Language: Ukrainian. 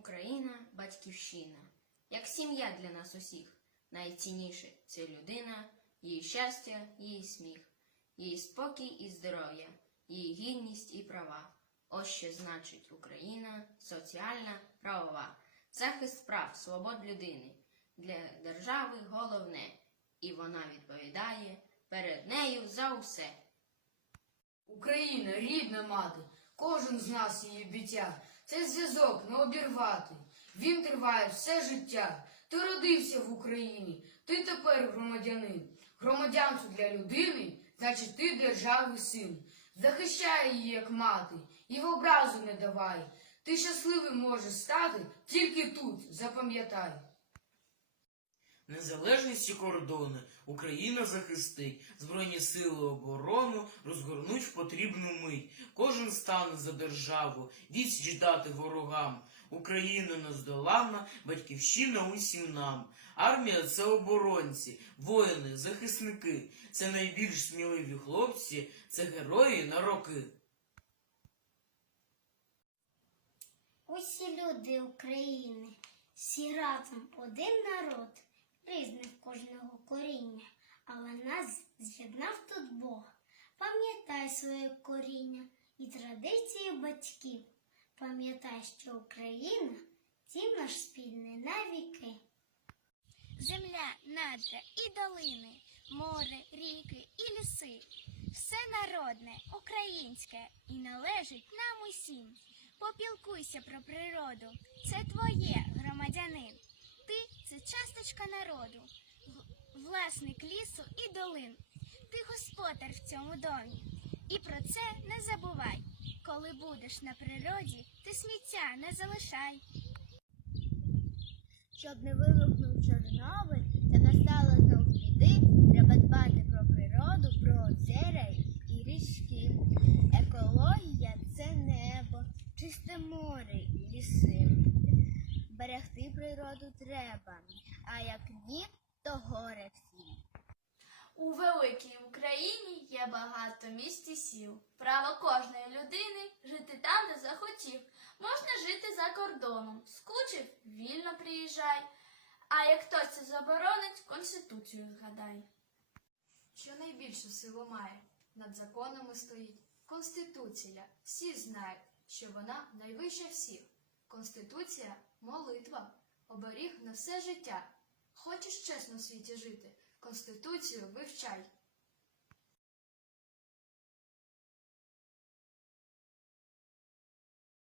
Україна батьківщина, як сім'я для нас усіх. Найцінніше це людина, її щастя, її сміх, її спокій і здоров'я, її гідність і права. Ось що значить Україна соціальна, правова, захист прав, свобод людини. Для держави головне, і вона відповідає перед нею за усе. Україна, рідна мати, кожен з нас її дитя. Це зв'язок не обірвати. Він триває все життя. Ти родився в Україні, ти тепер громадянин. Громадянство для людини, значить ти держави син. Захищай її, як мати, і в образу не давай. Ти щасливим можеш стати тільки тут, запам'ятай. Незалежність і кордони Україна захистить, Збройні сили оборону розгорнуть в потрібну мить. Стане за державу, відсіч дати ворогам. Україна нездоланна, батьківщина усім нам. Армія це оборонці, воїни, захисники. Це найбільш сміливі хлопці, це герої на роки. Усі люди України, всі разом один народ, різне в кожного коріння, але нас з'єднав тут Бог. Пам'ятай своє коріння і традиції батьків. Пам'ятай, що Україна дім наш спільний навіки. Земля, надра і долини, море, ріки і ліси. Все народне, українське і належить нам усім. Попілкуйся про природу, це твоє, громадянин. Ти це часточка народу, власник лісу і долин. Ти господар в цьому домі. І про це не забувай. Коли будеш на природі, ти сміття не залишай. Щоб не вибухнув Чорнобиль та не стало знов біди, треба дбати про природу, про озера і річки. Екологія це небо, чисте море і ліси. Берегти природу треба, а як ні, то горе всім. У великій Україні є багато міст і сіл. Право кожної людини жити там, де захотів. Можна жити за кордоном. Скучив, вільно приїжджай. А як хтось це заборонить, конституцію згадай. Що найбільшу силу має, над законами стоїть Конституція. Всі знають, що вона найвища всіх. Конституція молитва, оберіг на все життя. Хочеш чесно в світі жити, Конституцію вивчай.